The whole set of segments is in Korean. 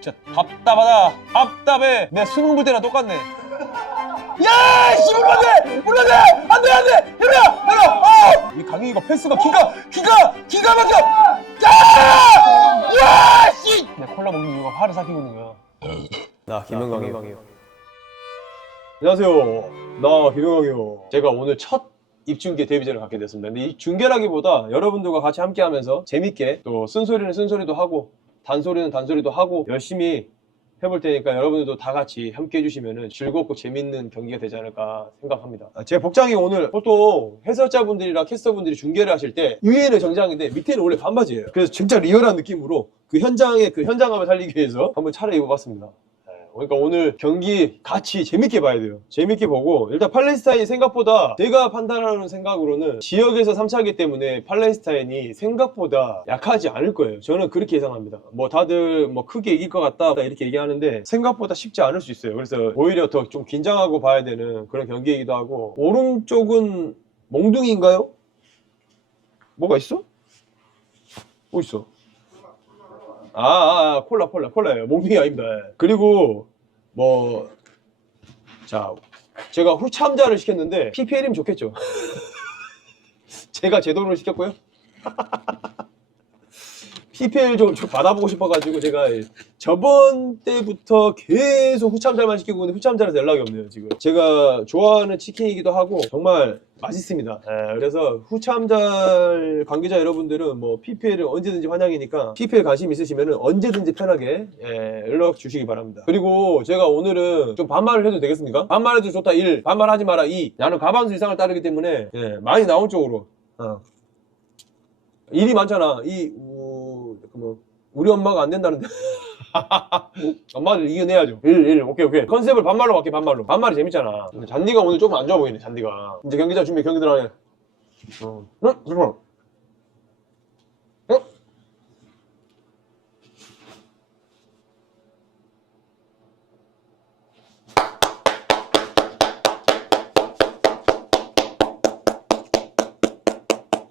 진짜 답답하다 답답해 내가 수능 볼 때랑 똑같네 야! 씨 물러돼! 물러돼! 안돼 안돼! 열려! 열려! 어! 이 강희가 패스가 기가 기가 기가 막혀! 야! 야! 씨! 내가 콜라 먹는 이유가 화를 삭히고 있는 거야 나 김영광이요 안녕하세요 나 김영광이요 제가 오늘 첫 입중계 데뷔전을 갖게 됐습니다 근데 이 중계라기보다 여러분들과 같이 함께 하면서 재밌게 또 쓴소리는 쓴소리도 하고 단소리는 단소리도 하고 열심히 해볼 테니까 여러분들도 다 같이 함께 해주시면 즐겁고 재밌는 경기가 되지 않을까 생각합니다. 아, 제 복장이 오늘 보통 해설자분들이랑 캐스터분들이 중계를 하실 때 위에는 정장인데 밑에는 원래 반바지예요. 그래서 진짜 리얼한 느낌으로 그 현장의 그 현장감을 살리기 위해서 한번 차려 입어봤습니다. 네, 그러니까 오늘 경기 같이 재밌게 봐야 돼요. 재밌게 보고 일단 팔레스타인이 생각보다 제가 판단하는 생각으로는 지역에서 3차기 때문에 팔레스타인이 생각보다 약하지 않을 거예요. 저는 그렇게 예상합니다. 뭐 다들 뭐 크게 이길 것 같다 이렇게 얘기하는데 생각보다 쉽지 않을 수 있어요. 그래서 오히려 더 좀 긴장하고 봐야 되는 그런 경기이기도 하고 오른쪽은 몽둥이인가요? 뭐가 있어? 뭐 있어? 아, 아, 아, 콜라, 콜라, 콜라예요. 몽둥이 아닙니다. 예. 그리고 뭐, 자, 제가 후참자를 시켰는데 PPL이면 좋겠죠. 제가 제 돈으로 시켰고요. PPL 좀, 좀 받아보고 싶어가지고 제가 저번 때부터 계속 후참잘만 시키고 있는데 후참잘에서 연락이 없네요 지금. 제가 좋아하는 치킨이기도 하고 정말 맛있습니다. 예, 그래서 후참잘 관계자 여러분들은 뭐 PPL은 언제든지 환영이니까 PPL 관심 있으시면 언제든지 편하게 예, 연락 주시기 바랍니다. 그리고 제가 오늘은 좀 반말을 해도 되겠습니까? 반말해도 좋다 1 반말하지 마라 2 나는 가반수 이상을 따르기 때문에 예, 많이 나온 쪽으로. 어. 일이 많잖아 이 우리 엄마가 안 된다는데 엄마들 이겨내야죠. 1, 1. 오케이, 오케이. 컨셉을 반말로 바뀌 반말로. 반말이 재밌잖아. 근데 잔디가 오늘 조금 안 좋아 보이네, 잔디가. 이제 경기장 준비, 경기 들어가네. 어. 응? 잠깐만.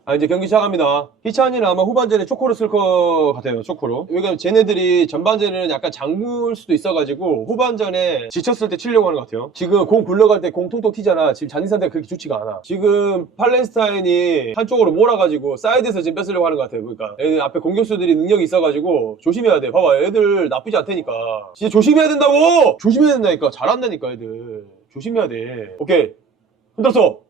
아, 이제 경기 시작합니다. 희찬이는 아마 후반전에 초코를 쓸것 같아요, 초코로. 왜냐면 쟤네들이 전반전에는 약간 장물 수도 있어가지고 후반전에 지쳤을 때 치려고 하는 것 같아요. 지금 공 굴러갈 때 공 통통 튀잖아. 지금 잔디 상태가 그렇게 좋지가 않아. 지금 팔레스타인이 한쪽으로 몰아가지고 사이드에서 지금 뺏으려고 하는 것 같아요. 그러니까 애들 앞에 공격수들이 능력이 있어가지고 조심해야 돼. 봐봐, 애들 나쁘지 않다니까. 진짜 조심해야 된다고! 조심해야 된다니까. 잘한다니까, 애들. 조심해야 돼. 오케이. 흔들었어.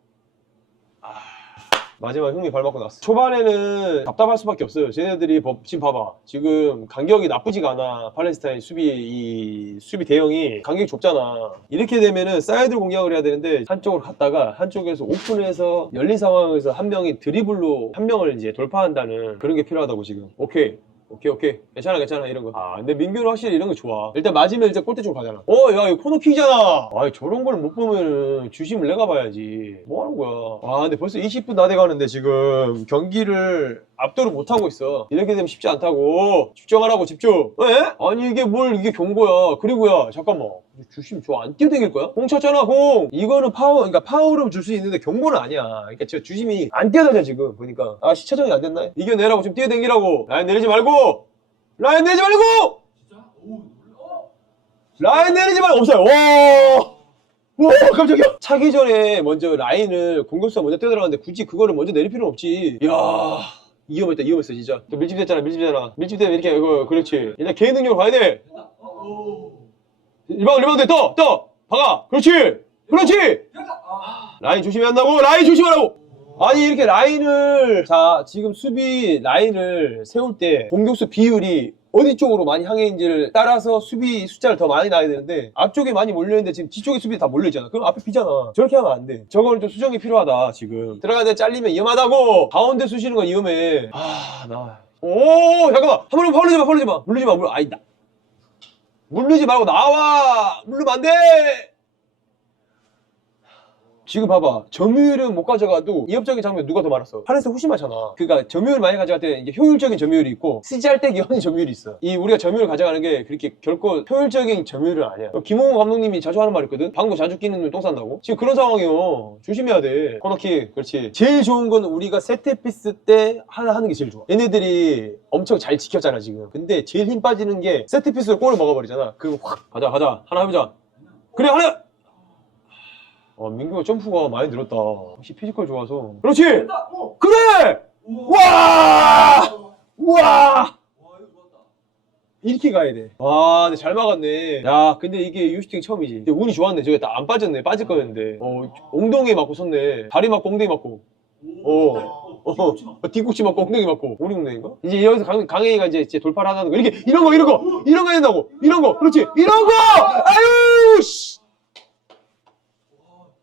마지막 흥미 발 맞고 났어. 초반에는 답답할 수밖에 없어요. 쟤네들이 법, 지금 봐봐. 지금 간격이 나쁘지가 않아. 팔레스타인 수비, 이 수비 대형이 간격이 좁잖아. 이렇게 되면은 사이드 공략을 해야 되는데 한쪽으로 갔다가 한쪽에서 오픈해서 열린 상황에서 한 명이 드리블로 한 명을 이제 돌파한다는 그런 게 필요하다고 지금. 오케이. 오케이 오케이. 괜찮아 괜찮아 이런 거 아 근데 민규는 확실히 이런 거 좋아. 일단 맞으면 이제 골대 쪽으로 가잖아. 어야 이거 코너킥이잖아. 아 저런 걸 못 보면은 주심을 내가 봐야지. 뭐 하는 거야? 아 근데 벌써 20분 다 돼가는데 지금 경기를 압도를 못 하고 있어. 이렇게 되면 쉽지 않다고. 집중하라고 집중. 에? 아니 이게 뭘 이게 경고야. 그리고야 잠깐만 주심 저안 뛰어댕길 거야? 공 쳤잖아 공! 이거는 파워 그러니까 파워를 줄수 있는데 경고는 아니야. 그러니까 저 주심이 안 뛰어다녀 지금. 보니까. 아 시차정이 안 됐나? 이겨내라고 좀 뛰어댕기라고. 라인 내리지 말고! 라인 내리지 말고! 라인 내리지 말고 없어요. 와 와 깜짝이야. 차기 전에 먼저 라인을 공격수가 먼저 뛰어들어갔는데 굳이 그거를 먼저 내릴 필요는 없지. 이야 위험했다 위험했어 진짜. 또 밀집됐잖아 밀집됐잖아. 밀집되면 이렇게 이거 그렇지. 일단 개인 능력으로 가야 돼 리바운드 리바운드 떠! 떠! 박아! 그렇지! 그렇지! 라인 조심해야 한다고! 라인 조심하라고! 아니 이렇게 라인을 자 지금 수비 라인을 세울 때 공격수 비율이 어디 쪽으로 많이 향해있는지를 따라서 수비 숫자를 더 많이 나야 되는데 앞쪽에 많이 몰려있는데 지금 뒤쪽에 수비 다 몰려있잖아 그럼 앞에 비잖아 저렇게 하면 안돼 저거는 좀 수정이 필요하다 지금 들어가야 잘리면 위험하다고 가운데 쑤시는 건 위험해 아나 오 잠깐만 한 번만 파울리지 마 파울리지 마 물리지 마 물, 나 물르지 말고 나와! 물르면 안 돼! 지금 봐봐. 점유율은 못 가져가도 이협적인 장면 누가 더 많았어? 파란색 많잖아. 그러니까 점유율 많이 가져갈 때 이게 효율적인 점유율이 있고 쓰지할 때 기하는 점유율이 있어. 이 우리가 점유율 가져가는 게 그렇게 결코 효율적인 점유율은 아니야. 김홍호 감독님이 자주 하는 말 있거든. 방구 자주 끼는 놈똥 싼다고? 지금 그런 상황이요. 조심해야 돼. 코너킥. 그렇지. 제일 좋은 건 우리가 세트피스 때 하나 하는 게 제일 좋아. 얘네들이 엄청 잘 지켰잖아 지금. 근데 제일 힘 빠지는 게 세트피스로 골을 먹어버리잖아. 그거 확 가자 가자 하나 해보자. 그래 하나 어, 민규가 점프가 많이 늘었다. 혹시 피지컬 좋아서. 그렇지! 그래! 와! 와! 이렇게 가야 돼. 와, 근데 잘 막았네. 야, 근데 이게 유슈팅 처음이지. 근데 운이 좋았네. 저게 딱안 빠졌네. 빠질 거였는데. 어, 엉덩이에 맞고 섰네. 다리 맞고 엉덩이 맞고. 어. 어, 뒤꿈치 맞고 엉덩이 맞고. 엉덩이인가? 이제 여기서 강, 강혜이가 이제, 이제 돌파를 하는 거. 이렇게, 이런 거, 이런 거! 이런 거 해낸다고! 이런 거! 그렇지! 이런 거! 아유! 씨!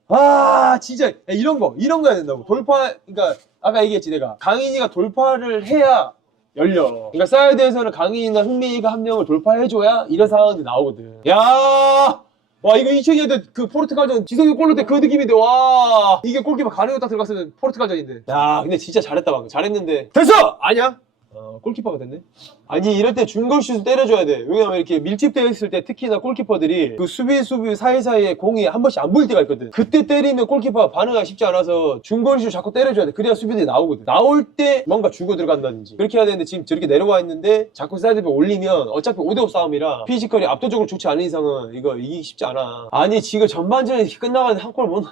아 진짜. 야, 이런 거 이런 거 해야 된다고. 돌파 그러니까 아까 얘기했지 내가. 강인이가 돌파를 해야 열려. 그러니까 사이드에서는 강인이나 흥민이가 한 명을 돌파해줘야 이런 상황들이 나오거든. 야 와 이거 2002년대 그 포르투갈전 지성이 골로 때그 느낌인데 와! 이게 골키퍼 가리고 딱 들어갔으면 포르투갈전인데. 야 근데 진짜 잘했다 방금. 잘했는데. 됐어! 아니야 어, 골키퍼가 됐네. 아니 이럴 때 중거슛을 때려줘야 돼. 왜냐면 이렇게 밀집되어 있을 때 특히나 골키퍼들이 그 수비 수비 사이사이에 공이 한 번씩 안 보일 때가 있거든. 그때 때리면 골키퍼가 반응하기 쉽지 않아서 중거슛을 자꾸 때려줘야 돼. 그래야 수비들이 나오거든. 나올 때 뭔가 주고 들어간다든지. 그렇게 해야 되는데 지금 저렇게 내려와 있는데 자꾸 사이드백 올리면 어차피 5대5 싸움이라 피지컬이 압도적으로 좋지 않은 이상은 이거 이기기 쉽지 않아. 아니 지금 전반전에 끝나가는데 한골 못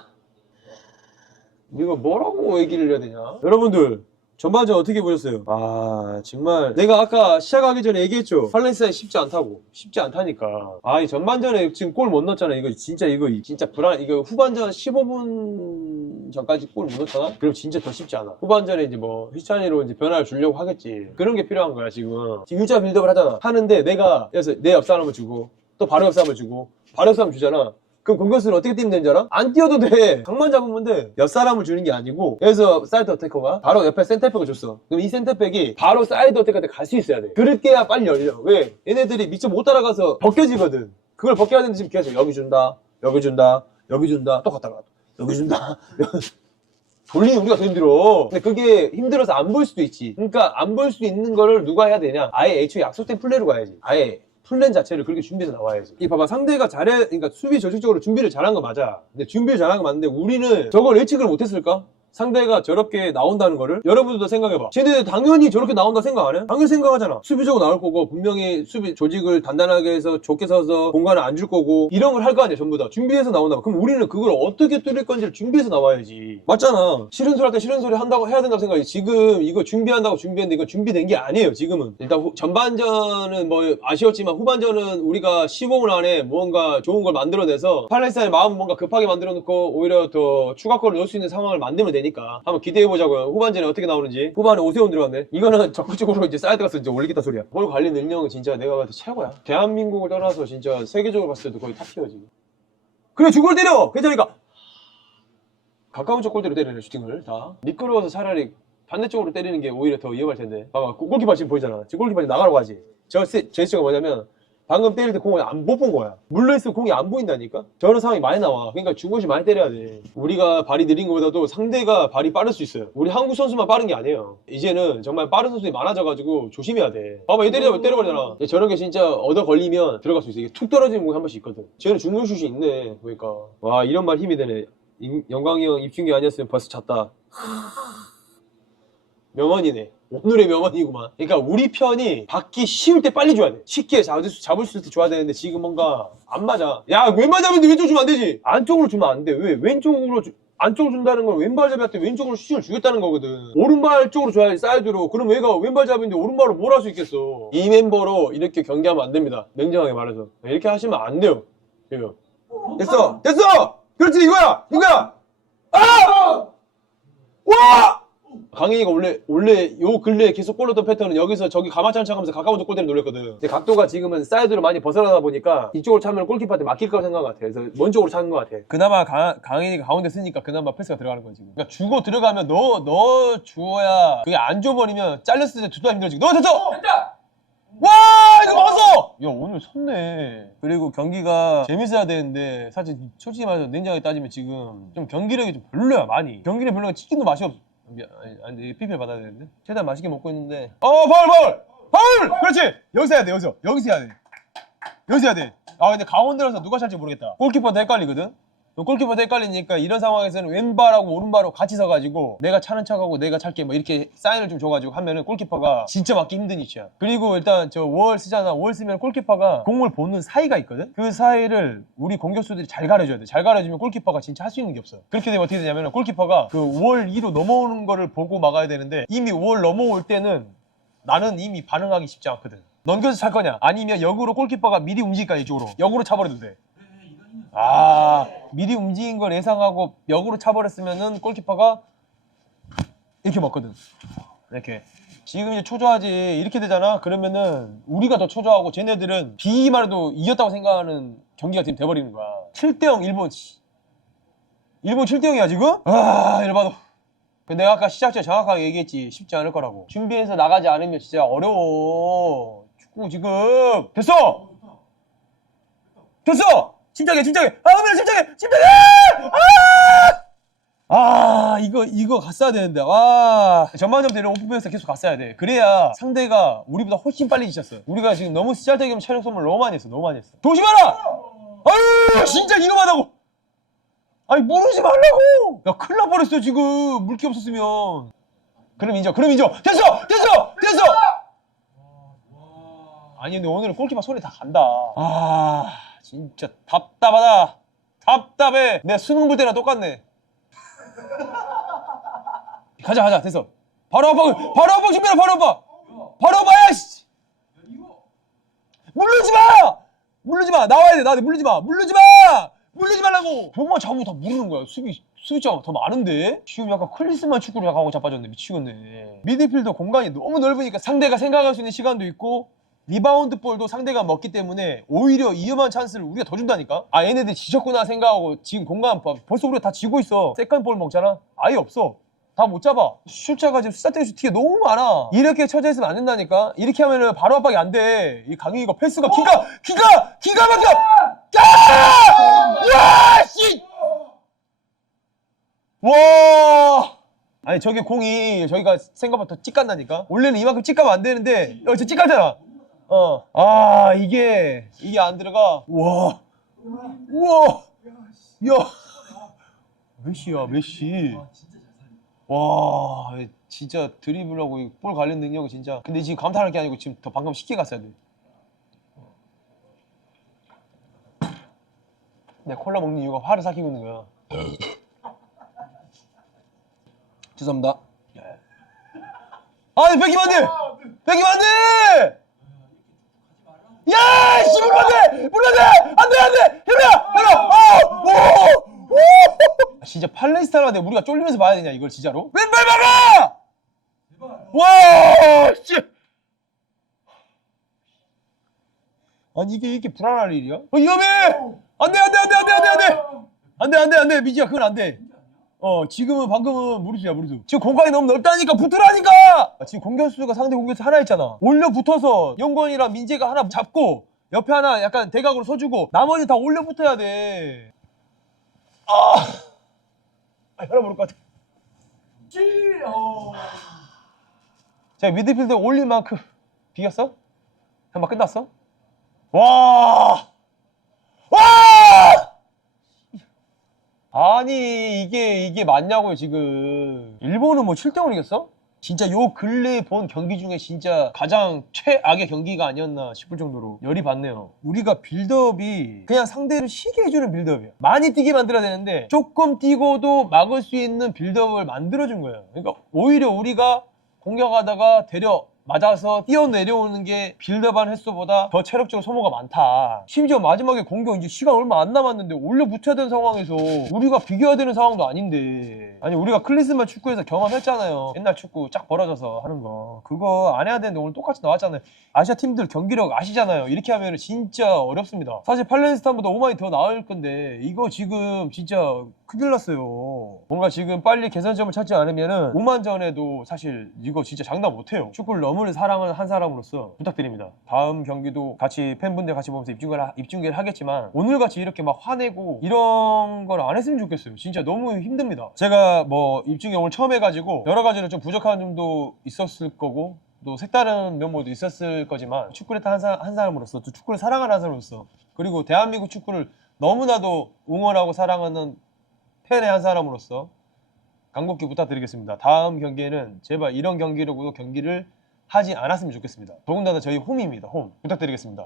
이거 뭐라고 얘기를 해야 되냐? 여러분들 전반전 어떻게 보셨어요? 아 정말. 내가 아까 시작하기 전에 얘기했죠? 팔렌시아이 쉽지 않다고. 쉽지 않다니까. 아 이 전반전에 지금 골 못 넣었잖아. 이거 진짜 이거 진짜 불안 이거 후반전 15분 전까지 골 못 넣었잖아? 그럼 진짜 더 쉽지 않아. 후반전에 이제 뭐 히찬이로 이제 변화를 주려고 하겠지. 그런 게 필요한 거야 지금 지금 일자 빌드업을 하잖아. 하는데 내가 그래서 내 옆 사람을 주고 또 바로 옆 사람을 주고 바로 옆 사람 주잖아 그럼 공격수는 어떻게 뛰면 되는 줄 알아? 안 뛰어도 돼. 각만 잡으면 돼. 옆 사람을 주는 게 아니고 그래서 사이드 어태커가 바로 옆에 센터백을 줬어. 그럼 이 센터백이 바로 사이드 어태커한테 갈 수 있어야 돼. 그렇게야 빨리 열려. 왜? 얘네들이 미처 못 따라가서 벗겨지거든. 그걸 벗겨야 되는데 지금 계속 여기 준다, 여기 준다, 여기 준다, 또 갔다가 여기 준다. 돌리는 우리가 더 힘들어. 근데 그게 힘들어서 안 볼 수도 있지. 그러니까 안 볼 수 있는 거를 누가 해야 되냐? 아예 애초에 약속된 플레이로 가야지. 아예 플랜 자체를 그렇게 준비해서 나와야지. 이 봐봐 상대가 잘해, 그러니까 수비 조직적으로 준비를 잘한 거 맞아. 근데 준비를 잘한 거 맞는데 우리는 저걸 예측을 못했을까? 상대가 저렇게 나온다는 거를 여러분들도 생각해봐. 쟤네 당연히 저렇게 나온다 생각 안 해? 당연히 생각하잖아. 수비적으로 나올 거고 분명히 수비 조직을 단단하게 해서 좋게 서서 공간을 안 줄 거고 이런 걸 할 거 아니야 전부 다. 준비해서 나온다. 그럼 우리는 그걸 어떻게 뚫릴 건지를 준비해서 나와야지. 맞잖아. 싫은 소리 할 때 싫은 소리 한다고 해야 된다고 생각해. 지금 이거 준비한다고 준비했는데 이거 준비된 게 아니에요 지금은. 일단 후- 전반전은 뭐 아쉬웠지만 후반전은 우리가 15분 안에 뭔가 좋은 걸 만들어내서 팔레스타인의 마음 뭔가 급하게 만들어 놓고 오히려 더 추가골을 넣을 수 있는 상황을 만들면 되니까 한번 기대해 보자고요. 후반전에 어떻게 나오는지. 후반에 오세훈 들어갔네. 이거는 적극적으로 이제 사이드 가서 이제 올리겠다 소리야. 볼 관리 능력은 진짜 내가 때 최고야. 대한민국을 떠나서 진짜 세계적으로 봤을 때도 거의 탑티어지. 그래 죽을 때려. 괜찮으니까 가까운 쪽 골대로 때리네 슈팅을 다. 미끄러워서 차라리 반대쪽으로 때리는 게 오히려 더 위험할 텐데. 봐봐 골- 골키퍼 지금 보이잖아. 지금 골키퍼 지금 나가라고 하지. 저 세- 제스처가 뭐냐면 방금 때릴 때 공을 안 못 본 거야. 물려있으면 공이 안 보인다니까? 저런 상황이 많이 나와. 그러니까 중거시 많이 때려야 돼. 우리가 발이 느린 것보다도 상대가 발이 빠를 수 있어요. 우리 한국 선수만 빠른 게 아니에요. 이제는 정말 빠른 선수들이 많아져가지고 조심해야 돼. 봐봐, 얘 때리자, 때려버리잖아. 얘 저런 게 진짜 얻어 걸리면 들어갈 수 있어. 이게 툭 떨어지는 공이 한 번씩 있거든. 쟤는 중거슛이 있네. 보니까. 와, 이런 말 힘이 되네. 임- 영광이 형 입중계 아니었으면 벌써 잤다. 명언이네. 오늘의 명언이구만. 그러니까 우리 편이 받기 쉬울 때 빨리 줘야 돼. 쉽게 잡을 수, 잡을 수 있을 때 줘야 되는데 지금 뭔가 안 맞아. 야, 왼발 잡는데 왼쪽 주면 안 되지. 안쪽으로 주면 안 돼. 왜? 왼쪽으로 주, 안쪽으로 준다는 건 왼발 잡이한테 왼쪽으로 슛을 주겠다는 거거든. 오른발 쪽으로 줘야지, 사이드로. 그럼 얘가 왼발 잡인데 오른발로 뭘 할 수 있겠어. 이 멤버로 이렇게 경기하면 안 됩니다. 냉정하게 말해서. 이렇게 하시면 안 돼요. 지금. 됐어! 됐어! 그렇지, 이거야! 이거야! 아! 와! 강인이가 원래 원래 요 근래에 계속 골 넣던 패턴은 여기서 저기 가마찬 척하면서 가까운 쪽 골대를 노렸거든. 근데 각도가 지금은 사이드로 많이 벗어나다 보니까 이쪽으로 차면 골키퍼한테 막힐 거라 생각 같아. 그래서 먼 쪽으로 차는 것 같아. 그나마 강, 강인이가 가운데 쓰니까 그나마 패스가 들어가는 거지. 그러니까 주고 들어가면 너 너 주어야 그게 안 줘버리면 잘렸을 때 두다 힘들어지고. 너 됐어. 됐다. 와 이거 막았어. 야 오늘 섰네. 그리고 경기가 재밌어야 되는데 사실 솔직히 말해서 냉정하게 따지면 지금 좀 경기력이 좀 별로야 많이. 경기력 별로가 치킨도 맛이 없. 미안, 아니, PPL 받아야 되는데 최대한 맛있게 먹고 있는데. 어 파울 파울 파울. 그렇지 여기서 해야 돼 여기서 여기서 해야 돼. 여기서 해야 돼. 아 근데 가운데라서 누가 찰지 모르겠다. 골키퍼도 헷갈리거든. 골키퍼도 헷갈리니까 이런 상황에서는 왼발하고 오른발하고 같이 서가지고 내가 차는 척하고 내가 찰게 뭐 이렇게 사인을 좀 줘가지고 하면은 골키퍼가 진짜 맞기 힘든 위치야. 그리고 일단 저 월 쓰잖아. 월 쓰면 골키퍼가 공을 보는 사이가 있거든. 그 사이를 우리 공격수들이 잘 가려줘야 돼. 잘 가려주면 골키퍼가 진짜 할 수 있는 게 없어. 그렇게 되면 어떻게 되냐면 골키퍼가 그 월 2로 넘어오는 거를 보고 막아야 되는데 이미 월 넘어올 때는 나는 이미 반응하기 쉽지 않거든. 넘겨서 찰 거냐? 아니면 역으로 골키퍼가 미리 움직일까 이쪽으로? 역으로 차버려도 돼. 아 미리 움직인 걸 예상하고 역으로 차버렸으면은 골키퍼가 이렇게 먹거든. 이렇게. 지금 이제 초조하지 이렇게 되잖아. 그러면은 우리가 더 초조하고 쟤네들은 비기만 해도 이겼다고 생각하는 경기가 지금 돼버리는 거야. 7대 0 일본. 씨. 일본 7대 0이야 지금? 아 이래봐도. 그 내가 아까 시작 전에 정확하게 얘기했지 쉽지 않을 거라고 준비해서 나가지 않으면 진짜 어려워 축구 지금 됐어 됐어 침착해 침착해. 아 은민아 침착해? 침착해! 아! 아 이거 이거 갔어야 되는데. 와 전반전부터 이런 오픈 페이스 계속 갔어야 돼. 그래야 상대가 우리보다 훨씬 빨리 지쳤어 우리가 지금 너무 쓰잘데기 없는 체력 소모를 너무 많이 했어 너무 많이 했어. 조심하라! 아유 진짜 이거 하다고. 아니 모르지 말라고! 야 큰일 날 뻔했어 지금. 물기 없었으면. 그럼 인정 그럼 인정. 됐어! 됐어! 됐어! 아니 근데 오늘은 골키퍼 손에 다 간다. 아 진짜 답답하다. 답답해. 내 수능 볼 때랑 똑같네. 가자 가자. 됐어. 바로 아빠 바로 아빠 준비해 바로 아빠 바로 아빠야 씨. 물르지 마! 물르지 마. 나와야 돼 나한테 물르지 마. 물르지 마! 물르지 말라고! 정말 자꾸 다 물르는 거야. 수비 수비자가 더 많은데? 지금 약간 클리스만 축구를 하고 자빠졌네. 미치겠네. 미드필더 공간이 너무 넓으니까 상대가 생각할 수 있는 시간도 있고 리바운드 볼도 상대가 먹기 때문에 오히려 위험한 찬스를 우리가 더 준다니까? 아 얘네들 지쳤구나 생각하고 지금 공간 봐. 벌써 우리가 다 지고 있어. 세컨 볼 먹잖아? 아예 없어. 다 못 잡아. 슛자가 지금 스타트 슈팅이 너무 많아. 이렇게 쳐져 있으면 안 된다니까? 이렇게 하면은 바로 압박이 안돼이 강희가 패스가 기가 기가 기가 막혀! 야! 와! 아니 저게 공이 저희가 생각보다 더 찍간다니까? 원래는 이만큼 찍가면 안 되는데 어저 찍가잖아 어 아 이게 이게 안 들어가? 와. 우와. 야. 메시야 메시. 와 진짜 드리블하고 이볼 관련 능력이 진짜. 근데 지금 감탄할 게 아니고 지금 더 방금 쉽게 갔어야 돼. 내가 콜라 먹는 이유가 화를 삭히고 있는 거야. 죄송합니다. 아니 뺏기면 안돼 뺏기면 안돼 야 씨, 물면 안 돼! 물면 안 돼! 안 돼, 안 돼! 현우야! 현우! 어! 오! 오! 아, 진짜 팔레스타인한테 우리가 쫄리면서 봐야 되냐, 이걸 진짜로? 왼발 막아! 와! 씨! 아니, 이게 이렇게 불안할 일이야? 어, 위험해! 안 돼, 안 돼, 안 돼, 안 돼, 안 돼, 안 돼! 안 돼, 안 돼, 안 돼, 미지야, 그건 안 돼. 어, 지금은 방금은 무리수야, 무리수. 지금 공간이 너무 넓다니까, 붙으라니까! 아, 지금 공격수가 상대 공격수 하나 있잖아. 올려 붙어서 영건이랑 민재가 하나 잡고, 옆에 하나 약간 대각으로 서주고, 나머지 다 올려 붙어야 돼. 아! 아, 오를 것 같아. 자, 미드필더 올린 만큼 비겼어? 한번 끝났어? 와! 와! 아니 이게 이게 맞냐고요 지금. 일본은 뭐 7대0을 이겼어? 진짜 요 근래에 본 경기 중에 진짜 가장 최악의 경기가 아니었나 싶을 정도로 열이 받네요. 우리가 빌드업이 그냥 상대를 쉬게 해주는 빌드업이야. 많이 뛰게 만들어야 되는데 조금 뛰고도 막을 수 있는 빌드업을 만들어준 거예요 그러니까 오히려 우리가 공격하다가 되려 맞아서 뛰어내려오는 게 빌드업한 횟수보다 더 체력적으로 소모가 많다. 심지어 마지막에 공격 이제 시간 얼마 안 남았는데 올려 붙여야 되는 상황에서 우리가 비교해야 되는 상황도 아닌데 아니 우리가 클리스만 축구에서 경험했잖아요. 옛날 축구 쫙 벌어져서 하는 거 그거 안 해야 되는데 오늘 똑같이 나왔잖아요. 아시아 팀들 경기력 아시잖아요. 이렇게 하면 진짜 어렵습니다. 사실 팔레스타인보다 오만이 더 나을 건데 이거 지금 진짜 큰일 났어요. 뭔가 지금 빨리 개선점을 찾지 않으면은 5만 전에도 사실 이거 진짜 장담 못해요. 축구를 너무 사랑하는 한 사람으로서 부탁드립니다. 다음 경기도 같이 팬분들 같이 보면서 입중계를, 하- 입중계를 하겠지만 오늘 같이 이렇게 막 화내고 이런 걸 안 했으면 좋겠어요. 진짜 너무 힘듭니다. 제가 뭐 입중계 오늘 처음 해가지고 여러 가지로 좀 부족한 점도 있었을 거고 또 색다른 면모도 있었을 거지만 축구를 한, 사, 한 사람으로서 또 축구를 사랑하는 한 사람으로서 그리고 대한민국 축구를 너무나도 응원하고 사랑하는 팬의 한 사람으로서 간곡히 부탁드리겠습니다. 다음 경기에는 제발 이런 경기력으로 경기를 하지 않았으면 좋겠습니다. 더군다나 저희 홈입니다. 홈 부탁드리겠습니다.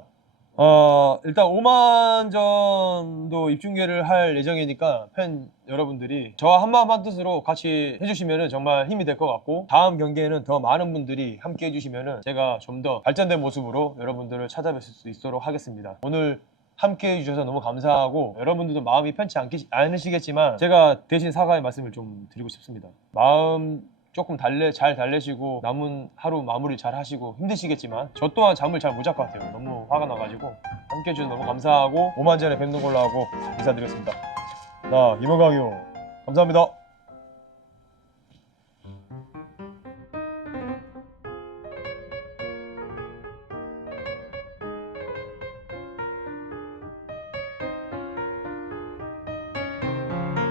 어 일단 5만 전도 입중계를 할 예정이니까 팬 여러분들이 저와 한마음 한뜻으로 같이 해주시면 정말 힘이 될 것 같고 다음 경기에는 더 많은 분들이 함께 해주시면 제가 좀 더 발전된 모습으로 여러분들을 찾아뵐 수 있도록 하겠습니다. 오늘 함께 해주셔서 너무 감사하고 여러분들도 마음이 편치 않기, 않으시겠지만 제가 대신 사과의 말씀을 좀 드리고 싶습니다. 마음 조금 달래 잘 달래시고 남은 하루 마무리 잘 하시고 힘드시겠지만 저 또한 잠을 잘 못 잘 것 같아요. 너무 화가 나가지고 함께 해주셔서 너무 감사하고 5만 전에 뵙는 걸로 하고 인사드리겠습니다. 나 임원강이요. 감사합니다.